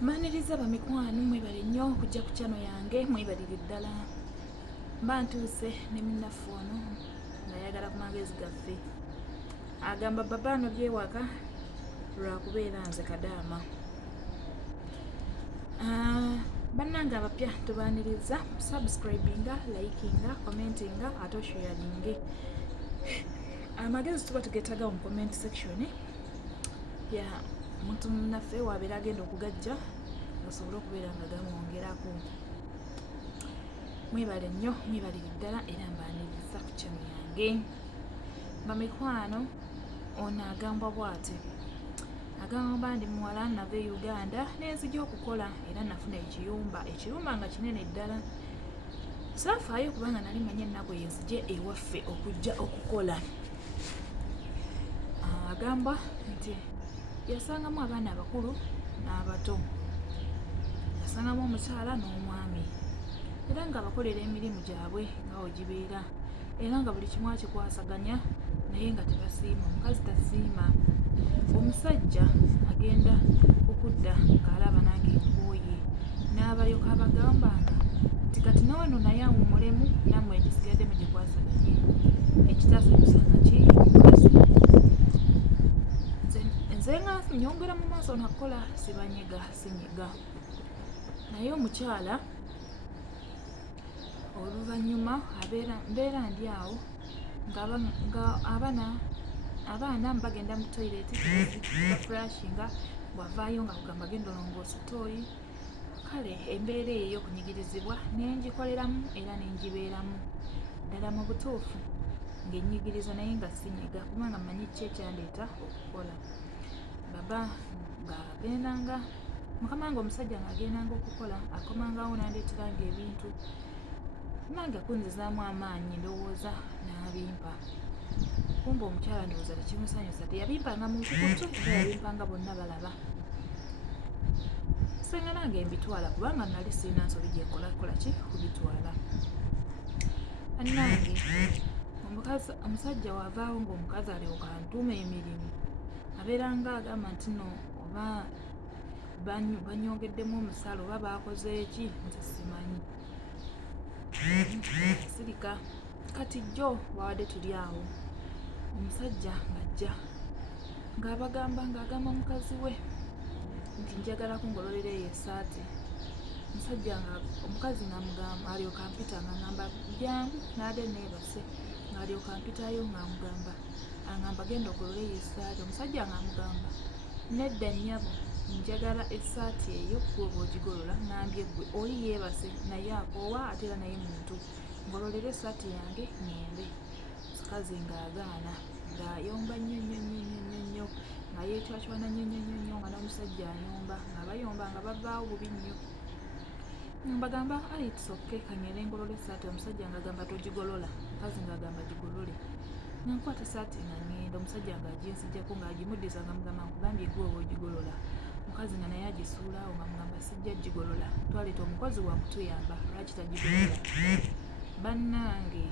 Maniriza bamikwano mwebale nnyo okujja ku channel yange, mwebalire ddala. Mba ntuuse ne munnaffe ono ng'ayagala ku magezi gaffe. Agamba Baaba anobye awaka lwakubeera nze kadaama. Bannange abapya tubaaniriza subscribinga, likinga, commentinga ate osharinge. Amagezi tuba tugeetaga mu comment section ya muntu munnaffe wabeera agenda okugajja ngaosobole okubeera nga gamwongerako. Mwebale nnyo, mwebalire ddala era mbaaniriza ku channel yange. Bamikwano ono agamba bw'ati, agamba ndi muwala nava e Uganda nenzija okukola era nafuna ekiyumba nga kinene ddala. Saafaayo kubanga nali manye ennaku yenzije ewaffe okujja okukola. Agamba nti yasangamu abaana abakulu n'abato, yasangamu omukyala n'omwami era nga bakolera emirimu gyabwe nga wegibeera era nga buli kimu akikwasaganya naye nga tebasiima, omukazi tasiima. Omusajja agenda okudda ng'alaba nange enkooye n'abalyoka abagambanga nti kati nawano naye awummulemu nammwe ekisigaddemu gye kwasaganye ekitaasanyusanga ki mukazi. Nze nga nyongera mu maaso nakola sibanyega sinyiga naye omukyala oluvannyuma mbeera ndi awo nga abaana bagenda mu toilet baflashinga, bwavaayo nga kugamba genda olongoose tooyi. Kale embeera eyo ey'okunyigirizibwa nengikoleramu era nengibeeramu ddala mu butuufu ng'ennyigiriza naye nga sinyiga kubanga mmanyi ki ekyandeeta okukola. Baba ng'agendanga mukama wange omusajja ng'agendanga okukola akomangawo n'andeeteranga ebintu nange kunzizaamu amaanyi ndowooza n'abimpa. Kumbe omukyala ndowooza tekimusanyusa, teyabimpanga mu nkukutu era yabimpanga bonna balaba. Senga nange mbitwala kubanga nali sirina nsobi gye nkola ki kubitwala. Annange omusajja wavaawo ng'omukazi alyoka antuuma emirimu abeeranga agamba nti no oba banyongeddemu omusala oba baakoze eki nze simanyi. Sirika kati jjo wawadde tuli awo omusajja ng'ajja ng'agamba mukazi we nti njagala kungololera eyo essaati. Omukazi ng'amugamba alyoka ampita ng'agamba jangu n'ade neebase ng'alyoka ampitayo ng'agamba genda ogolole eyo essaati. Omusajja ng'amugamba nedda nnyabo, njagala essaati eyo gwoba ogigolola ngambye ggwe oli yeebase naye akoowa ate era naye muntu, ngololera essaati yange ngende. Omukazi ng'agaana ng'ayomba nnyo nga yeecwacwana nnyo nga n'omusajja anyomba nga bayomba nga bavaawo bubi nnyo. Mbagamba it's okay kanyere ngolola essaati. Omusajja ng'agamba togigolola, omukazi ng'agamba gigolole. Nkwata essaati nga ngenda, omusajja ng'aginsijjako ng'agimuddiza nga mugamba nkugambye ggwe oba ogigolola. Omukazi nga naye agisuulaawo nga mugamba sijja gigolola, twaleeta omukozi wa kutuyamba lwaki tagigolola. Bannange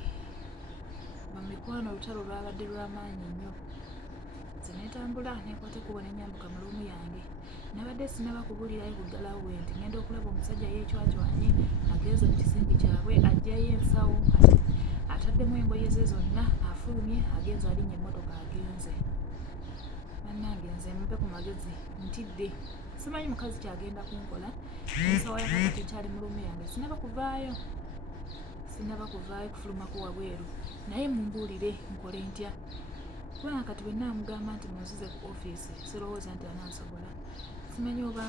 bamikwano olutalo lwabadde lw'amaanyi nnyo. Nze neetambula nekwata ekkubo ne nyambuka mu luumu yange. Nabadde sinaba kubuulirayo kuggalawo bwe nti ngenda okulaba omusajja yeecwacwanye agenze mu kisimbi kyabwe aggyayo ensawo ataddemu engoye ze zonna afulumye agenze alinnya emmotoka agenze. Bannange nze mumpe ku magezi ntidde, simanyi mukazi kyagenda kunkola. Ensawo yakakati nkyali mu luumu yange sinaba kuvaayo kufulumako wabweru naye mumbuulire nkole ntya kubanga kati bwe nnaamugamba nti munzize ku ofiisi sirowooza nti anansobola. Simanyi oba